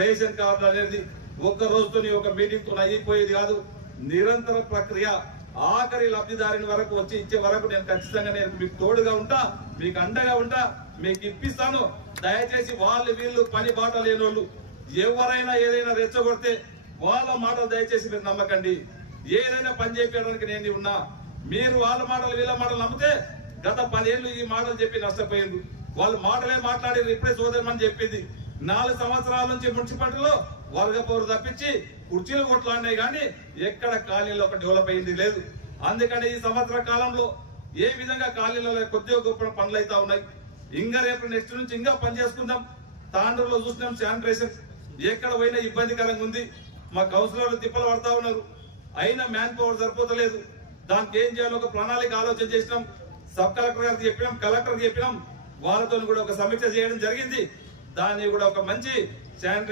Ration card అనేది ఒక్క రోజుతోని ఒక మీటింగ్ తో అయిపోయేది కాదు. నిరంతర ప్రక్రియ. ఆఖరి లబ్ధిదారుని వరకు వచ్చి ఇచ్చే వరకు నేను ఖచ్చితంగా మీకు తోడుగా ఉంటా, మీకు అండగా ఉంటా, మీకు ఇప్పిస్తాను. దయచేసి వాళ్ళు వీళ్ళు పని బాట లేని వాళ్ళు ఎవరైనా ఏదైనా రెచ్చగొడితే వాళ్ళ మాటలు దయచేసి మీరు నమ్మకండి. ఏదైనా పని చేయడానికి నేను ఉన్నా. మీరు వాళ్ళ మాటలు వీళ్ళ మాటలు నమ్మితే గత 10 ఏళ్ళు ఈ మాటలు చెప్పి నష్టపోయింది. వాళ్ళు మాటలే మాట్లాడి ఇప్పుడే సోదరమని చెప్పింది. 4 సంవత్సరాల నుంచి మున్సిపాలిటీలో వర్గ పౌరు తప్పించి కుర్చీలు కొట్లాడినాయి కానీ ఎక్కడ కాలనీలో ఒక డెవలప్ అయింది లేదు. అందుకని ఈ సంవత్సర కాలంలో ఏ విధంగా కాలనీలో కొద్దిగా గొప్ప పనులు అయితే ఉన్నాయి. ఇంకా రేపు నెక్స్ట్ నుంచి ఇంకా పని చేసుకుందాం. తాండూరులో చూసినాం శానిటేషన్ ఎక్కడ పోయినా ఇబ్బందికరంగా ఉంది. మా కౌన్సిలర్లు తిప్పలు పడతా ఉన్నారు. అయినా మ్యాన్ పవర్ సరిపోతలేదు. దానికి ఏం చేయాలో ఒక ప్రణాళిక ఆలోచన చేసినాం. సబ్ కలెక్టర్ గారికి చెప్పినాం, కలెక్టర్కి చెప్పినాం. వాళ్ళతో కూడా ఒక సమీక్ష చేయడం జరిగింది. దాన్ని కూడా ఒక మంచి శానిటైజేషన్